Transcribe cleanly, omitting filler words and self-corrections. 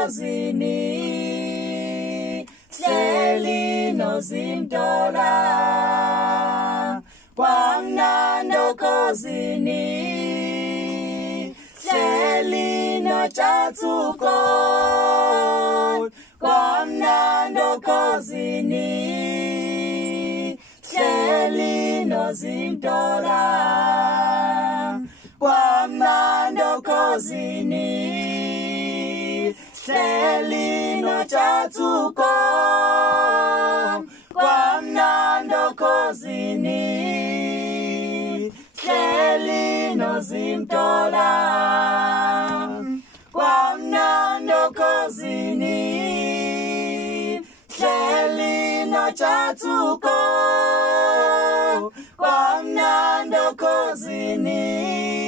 kozini hleli noZimntola kwamnando kozini hleli noJathuko kwamnando kozini hleli noZimntola kwamnando kozini hleli noJathuko kwamnando kozini hleli noZimntola kwamnando kozini hleli noJathuko kwamnando kozini